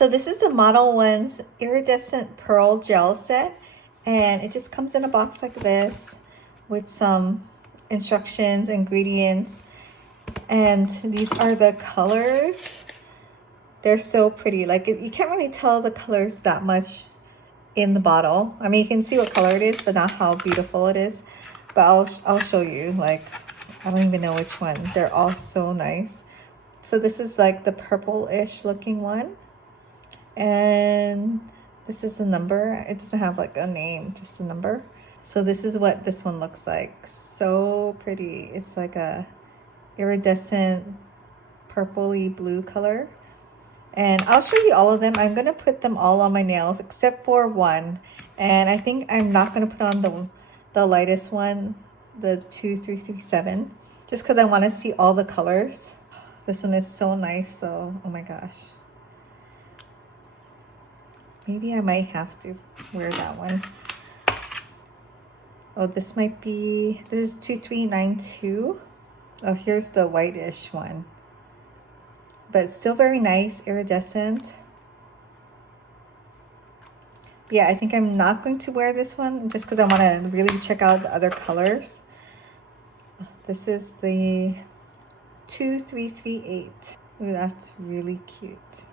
So this is the Model 1's Iridescent Pearl Gel Set, and it just comes in a box like this with some instructions, ingredients, and these are the colors. They're so pretty. Like, you can't really tell the colors that much in the bottle. I mean, you can see what color it is, but not how beautiful it is. But I'll show you. Like, I don't even know which one. They're all so nice. So this is like the purple-ish looking one. And this is the number. It doesn't have like a name, just a number. So this is what this one looks like. So pretty. It's like a iridescent purpley blue color. And I'll show you all of them. I'm gonna put them all on my nails except for one. And I think I'm not gonna put on the lightest one, the 2337, just because I want to see all the colors. This one is so nice though. Oh my gosh. Maybe I might have to wear that one. Oh, this might be, this is 2392. Oh, here's the whitish one. But still very nice, iridescent. Yeah, I think I'm not going to wear this one just because I want to really check out the other colors. This is the 2338. Ooh, that's really cute.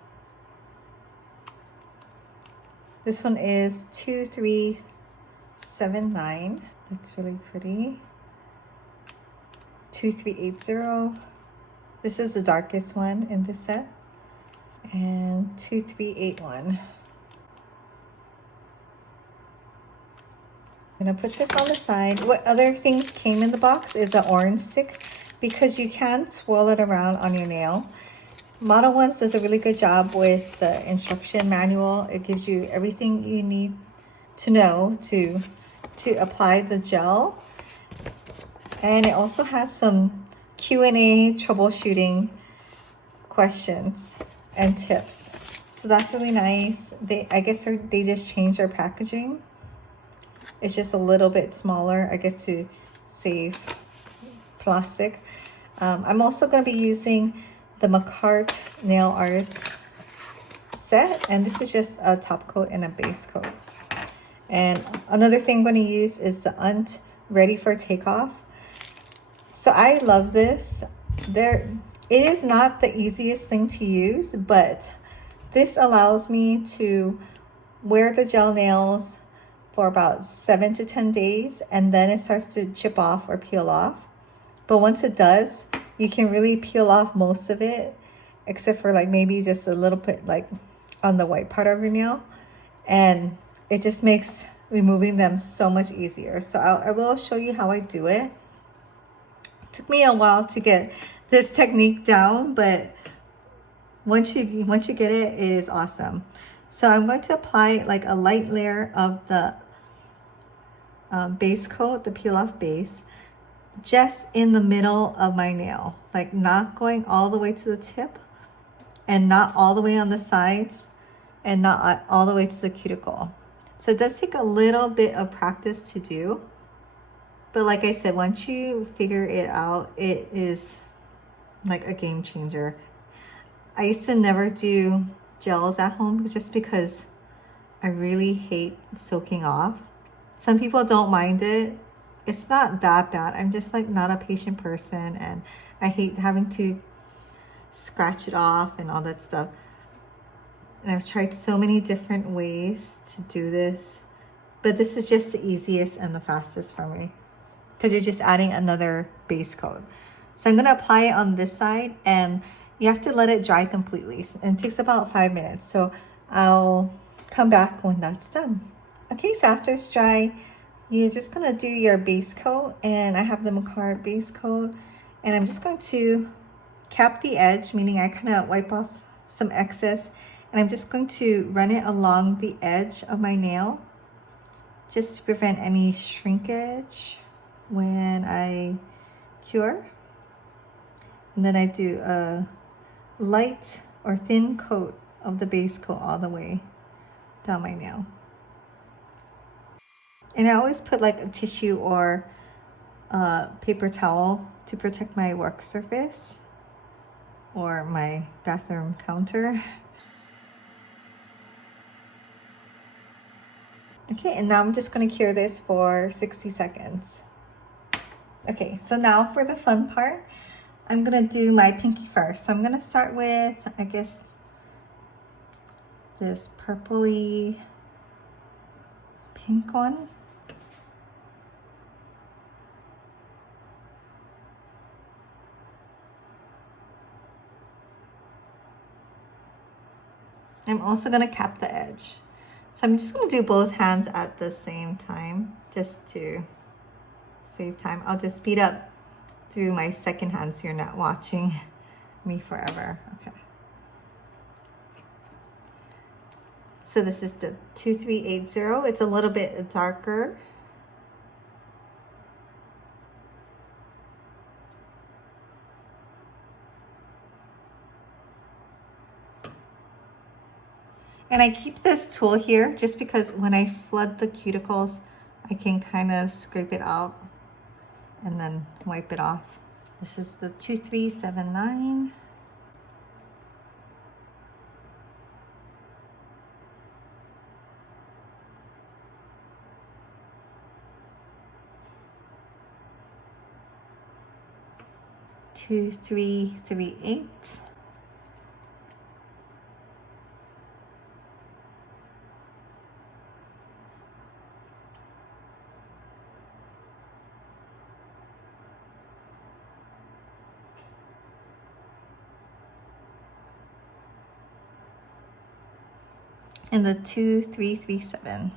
This one is 2379. That's really pretty. 2380. This is the darkest one in this set. And 2381. I'm gonna put this on the side. What other things came in the box is an orange stick, because you can swirl it around on your nail. Model 1 does a really good job with the instruction manual. It gives you everything you need to know to apply the gel. And it also has some Q&A troubleshooting questions and tips. So that's really nice. I guess they just changed their packaging. It's just a little bit smaller, I guess, to save plastic. I'm also going to be using the McCart Nail Artist set, and this is just a top coat and a base coat. And another thing I'm going to use is the UNT Ready for Takeoff. So I love this. It is not the easiest thing to use, but this allows me to wear the gel nails for about 7 to 10 days, and then it starts to chip off or peel off. But once it does, you can really peel off most of it, except for like maybe just a little bit like on the white part of your nail. And it just makes removing them so much easier. So I will show you how I do it. It took me a while to get this technique down, but once you get it, it is awesome. So I'm going to apply like a light layer of the base coat, the peel off base, just in the middle of my nail, like not going all the way to the tip and not all the way on the sides and not all the way to the cuticle. So it does take a little bit of practice to do, but like I said, once you figure it out, it is like a game changer. I used to never do gels at home just because I really hate soaking off. Some people don't mind it. It's not that bad. I'm just like not a patient person, and I hate having to scratch it off and all that stuff. And I've tried so many different ways to do this, but this is just the easiest and the fastest for me because you're just adding another base coat. So I'm going to apply it on this side, and you have to let it dry completely, and it takes about 5 minutes. So I'll come back when that's done. Okay, so after it's dry, you're just gonna do your base coat, and I have the McCart base coat, and I'm just going to cap the edge, meaning I kind of wipe off some excess, and I'm just going to run it along the edge of my nail just to prevent any shrinkage when I cure. And then I do a light or thin coat of the base coat all the way down my nail. And I always put like a tissue or a paper towel to protect my work surface or my bathroom counter. Okay, and now I'm just going to cure this for 60 seconds. Okay, so now for the fun part, I'm going to do my pinky first. So I'm going to start with, I guess, this purpley pink one. I'm also going to cap the edge. So I'm just going to do both hands at the same time just to save time. I'll just speed up through my second hand so you're not watching me forever. Okay. So this is the 2380. It's a little bit darker. And I keep this tool here just because when I flood the cuticles, I can kind of scrape it out and then wipe it off. This is the 2379. Two, 338. And the 2337.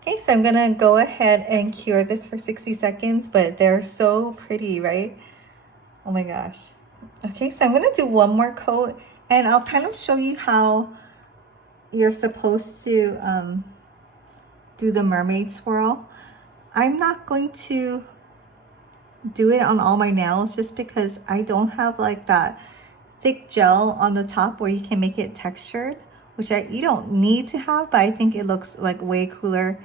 Okay, so I'm gonna go ahead and cure this for 60 seconds, but they're so pretty, right? Oh my gosh. Okay, so I'm gonna do one more coat and I'll kind of show you how you're supposed to do the mermaid swirl. I'm not going to do it on all my nails just because I don't have like that thick gel on the top where you can make it textured, which you don't need to have, but I think it looks like way cooler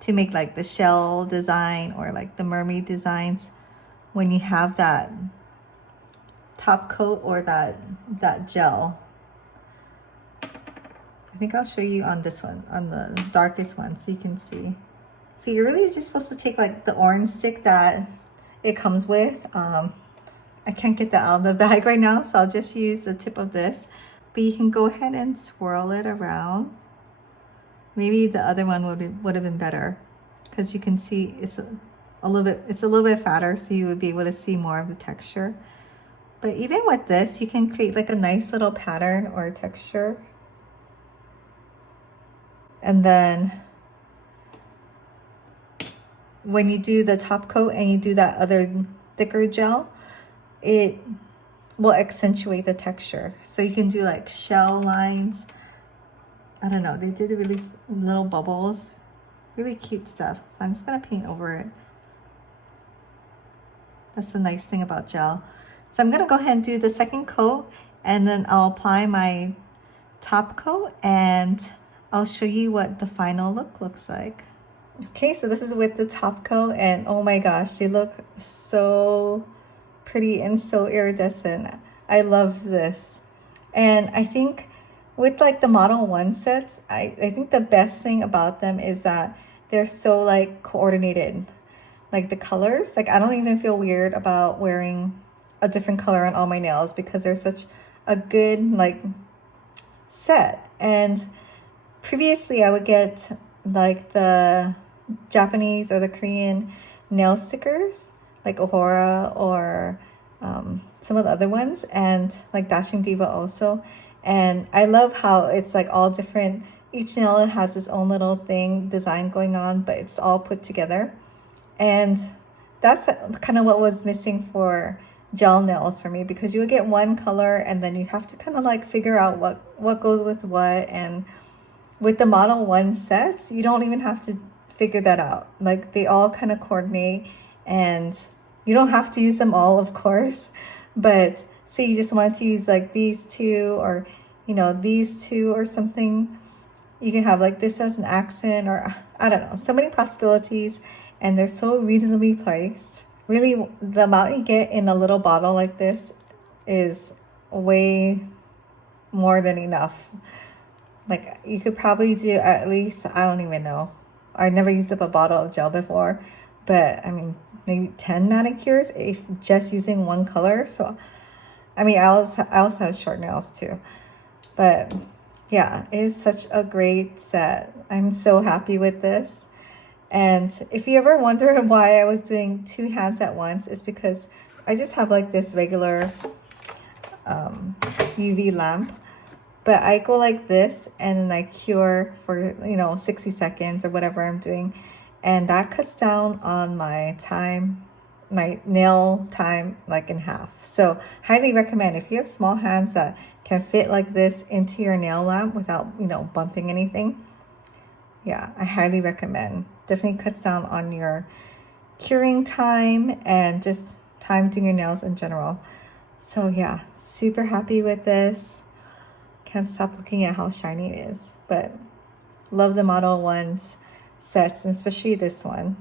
to make like the shell design or like the mermaid designs when you have that top coat or that gel. I think I'll show you on this one, on the darkest one, so you can see. So you're really just supposed to take like the orange stick that it comes with. I can't get that out of the bag right now, so I'll just use the tip of this. But you can go ahead and swirl it around. Maybe the other one would have been better because you can see it's a little bit fatter, so you would be able to see more of the texture. But even with this, you can create like a nice little pattern or texture. And then when you do the top coat and you do that other thicker gel, it will accentuate the texture. So you can do like shell lines. I don't know, they did really little bubbles. Really cute stuff. So I'm just gonna paint over it. That's the nice thing about gel. So I'm gonna go ahead and do the second coat and then I'll apply my top coat and I'll show you what the final look looks like. Okay, so this is with the top coat and oh my gosh, they look so pretty and so iridescent. I love this. And I think with like the Model 1 sets, I think the best thing about them is that they're so like coordinated. Like the colors, like I don't even feel weird about wearing a different color on all my nails because they're such a good like set. And previously I would get like the Japanese or the Korean nail stickers like Ohora or some of the other ones, and like Dashing Diva also. And I love how it's like all different. Each nail has its own little thing, design going on, but it's all put together. And that's kind of what was missing for gel nails for me, because you would get one color and then you have to kind of like figure out what goes with what. And with the Model 1 sets, you don't even have to figure that out. Like they all kind of coordinate, and you don't have to use them all, of course, but say you just want to use like these two, or you know, these two or something. You can have like this as an accent, or I don't know, so many possibilities, and they're so reasonably priced. Really, the amount you get in a little bottle like this is way more than enough. Like you could probably do at least, I don't even know, I never used up a bottle of gel before, but I mean maybe 10 manicures if just using one color. So I mean, I also have short nails too, but yeah, it is such a great set. I'm so happy with this. And if you ever wonder why I was doing two hands at once, it's because I just have like this regular UV lamp, but I go like this and then I cure for, you know, 60 seconds or whatever I'm doing. And that cuts down on my time, my nail time, like in half. So highly recommend if you have small hands that can fit like this into your nail lamp without, you know, bumping anything. Yeah, I highly recommend. Definitely cuts down on your curing time and just time doing your nails in general. So yeah, super happy with this. Can't stop looking at how shiny it is, but love the Model 1's sets, and especially this one.